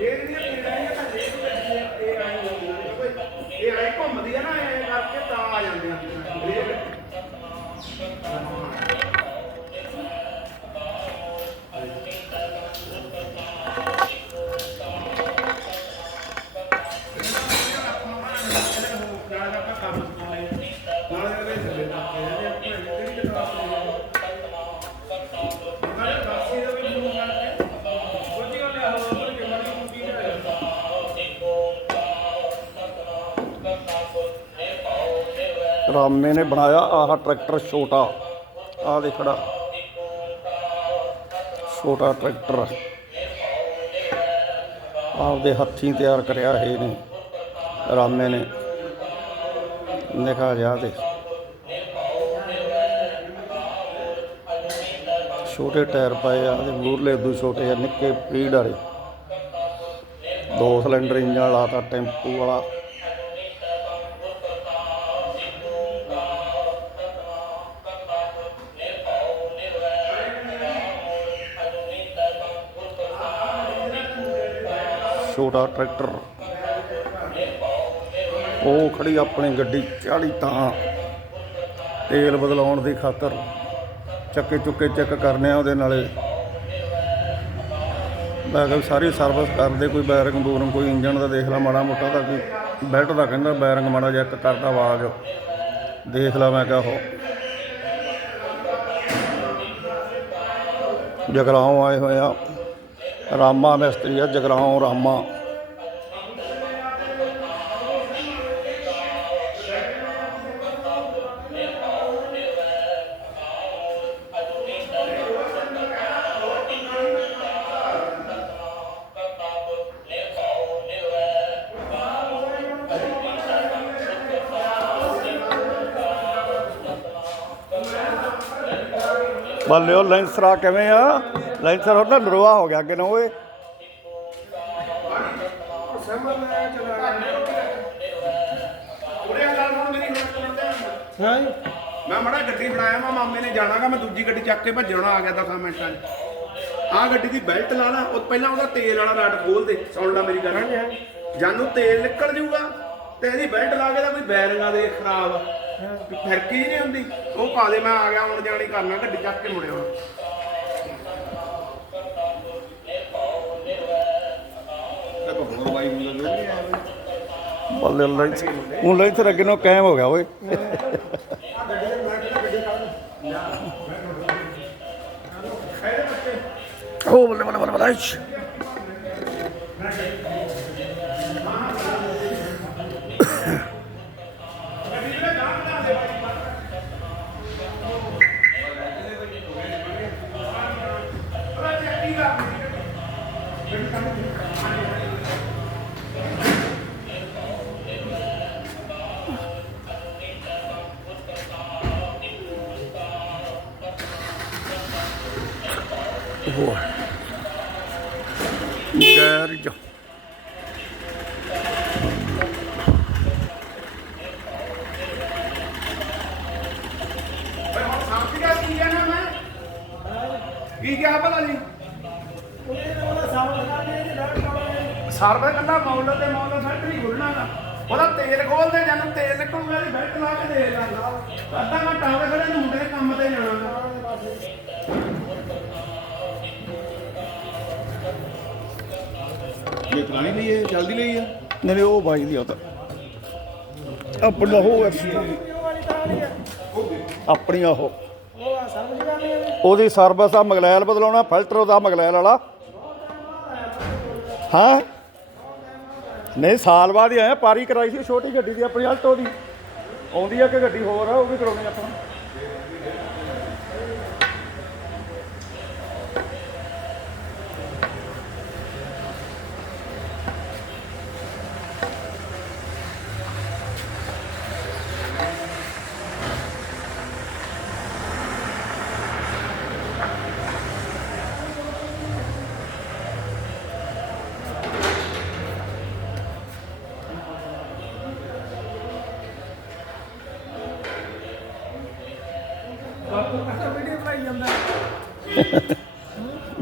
ਇਹ ਨਹੀਂ ਆਏ ਘੁੰਮਦੀ ਆ ਨਾ ਐ ਕਰਕੇ ਤਾਂ ਆ ਜਾਂਦੇ ਆ। ਰਾਮੇ ਨੇ ਬਣਾਇਆ ਆਹ ਟਰੈਕਟਰ ਛੋਟਾ। ਆਹ ਦੇ ਖੜਾ। ਛੋਟਾ ਟਰੈਕਟਰ। ਆਪਦੇ ਹੱਥੀਂ ਤਿਆਰ ਕਰਿਆ ਇਹ ਨੇ, ਰਾਮੇ ਨੇ। ਦੇਖਾ ਜਾ ਤੇ। ਛੋਟੇ ਟਾਇਰ ਪਾਏ ਆ ਤੇ ਮੂਰਲੇ ਦੂ ਛੋਟੇ ਆ, ਨਿੱਕੇ ਪੀੜ ਵਾਲੇ। ਦੋ ਸਿਲੰਡਰ ਇੰਜਨ ਵਾਲਾ ਤਾਂ ਟੈਂਪੂ ਵਾਲਾ। ਛੋਟਾ ਟਰੈਕਟਰ। ਉਹ ਖੜੀ ਆਪਣੀ ਗੱਡੀ ਚਾੜੀ ਤਾਂ ਤੇਲ ਬਦਲਾਉਣ ਦੀ ਖਾਤਰ ਚੱਕੇ ਚੁੱਕੇ ਚੈੱਕ ਕਰਨੇ ਆ ਉਹਦੇ ਨਾਲੇ। ਮੈਂ ਕਿਹਾ ਸਾਰੀ ਸਰਵਿਸ ਕਰਦੇ, ਕੋਈ ਬੈਰਿੰਗ ਬੂਰਿੰਗ, ਕੋਈ ਇੰਜਨ ਦਾ ਦੇਖ ਲਾ ਮਾੜਾ ਮੋਟਾ ਤਾਂ ਕੋਈ ਬੈਲਟ ਦਾ ਕਹਿੰਦਾ ਬੈਰਿੰਗ ਮਾੜਾ ਜਿਹਾ ਕਰਦਾ ਆਵਾਜ਼। ਦੇਖ ਲਾ ਮੈਂ ਕਿਹਾ ਉਹ। ਜਗਰਾਉਂ ਆਏ ਹੋਏ ਆ। ਰਾਮਾ ਮਿਸਤਰੀ ਆ ਜਗਰਾਉਂ ਰਾਮਾ। ਬੱਲੇ ਲੈਂਸਰਾ ਕਿਵੇਂ ਆ? ਲੈਂਸਰ ਉਹਦਾ ਨਰਵਾ ਹੋ ਗਿਆ ਨਾ ਓਏ। ਮੈਂ ਮੜਾ ਗੱਡੀ ਫੜਾਇਆ ਮੈਂ ਮਾਮੇ ਨੇ ਜਾਣਾਗਾ ਮੈਂ ਦੂਜੀ ਗੱਡੀ ਚੱਕ ਕੇ ਭੱਜਣਾ ਆ ਗਿਆ 10 ਮਿੰਟਾਂ 'ਚ। ਆਹ ਗੱਡੀ ਦੀ ਬੈਲਟ ਲਾ ਲਾ ਉਹ ਪਹਿਲਾਂ ਉਹਦਾ ਤੇਲ ਵਾਲਾ ਰਾਡ ਖੋਲ ਦੇ ਸੁਣ ਲੈ ਮੇਰੀ ਗੱਲ। ਜਾਨੂੰ ਤੇਲ ਨਿਕਲ ਜਾਊਗਾ ਤੇ ਇਹਦੀ ਬੈਲਟ ਲਾ ਕੇ ਤਾਂ ਕੋਈ ਬੈਰਿੰਗਾਂ ਦੇ ਖਰਾਬ ਆ। ਫਿਰਕੀ ਨਹੀਂ ਹੁੰਦੀ। ਉਹ ਪਾ ਦੇ ਮੈਂ ਆ ਗਿਆ ਹੁਣ ਜਾਣੀ ਕਰਨਾ ਗੱਡੀ ਚੱਕ ਕੇ ਮੁੜਿਆ ਹੁਣ। ਬੱਲੇ ਲੈਂਸਰ ਉਹ ਲੈਂਸਰ ਅੱਗੇ ਨੂੰ ਕਾਇਮ ਹੋ ਗਿਆ ਓਏ। ਉਹ ਬੱਲੇ ਬੱਲੇ ਬੱਲੇ ਬੱਲੇ ਅੱਛ। ਉਹ ਗੈਰਜ ਓਏ ਹੁਣ ਸਮਝ ਗਿਆ ਕੀ ਕਹਿਣਾ ਮੈਂ ਕੀ ਕਿਹਾ ਭਲਾ ਜੀ ਸਰਵੇ ਕੱਲਾ ਮੌਲ ਤੇ ਮੌਲ ਸੈੱਟ ਨਹੀਂ ਖੁੱਲਣਾਗਾ ਉਹਦਾ ਤੇਲ ਖੋਲਦੇ ਜਾਨੂੰ ਤੇਲ ਨਿਕਲੂਗਾ ਇਹਦੀ ਬੈਲਟ ਲਾ ਕੇ ਦੇ ਲਾਂਗਾ ਅੱਧਾ ਘੰਟਾ ਹੋਵੇ ਖੜੇ ਨੂੰ ਮੁੰਡੇ ਨੇ ਕੰਮ ਤੇ ਜਾਣਾ ਇਹ ਪੁਰਾਣੀ ਲਈ ਹੈ ਜਲਦੀ ਲਈ ਹੈ? ਨਹੀਂ ਨਹੀਂ, ਉਹ ਬਾਈ ਦੀ ਆ ਤਾਂ। ਆਪਣਾ ਉਹ ਆਪਣੀ ਉਹਦੀ ਸਰਵਿਸ ਆ ਮਗਲੈਲ ਬਦਲਾਉਣਾ ਫਿਲਟਰ ਉਹਦਾ ਮਗਲੈਲ ਵਾਲਾ। ਹਾਂ। ਨਹੀਂ, ਸਾਲ ਬਾਅਦ ਹੀ ਆਇਆ, ਪਾਰੀ ਕਰਾਈ ਸੀ, ਛੋਟੀ ਗੱਡੀ ਦੀ, ਆਪਣੀ ਆਲਟੋ ਦੀ। ਆਉਂਦੀ ਆ ਕਿ ਗੱਡੀ ਹੋਰ ਆ, ਉਹ ਵੀ ਕਰਾਉਣੀ ਆਪਾਂ।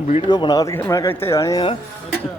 ਵੀਡੀਓ ਬਣਾ ਕੇ ਮੈਂ ਕਿਹਾ ਇੱਥੇ ਆਏ ਆ। ਅੱਛਾ।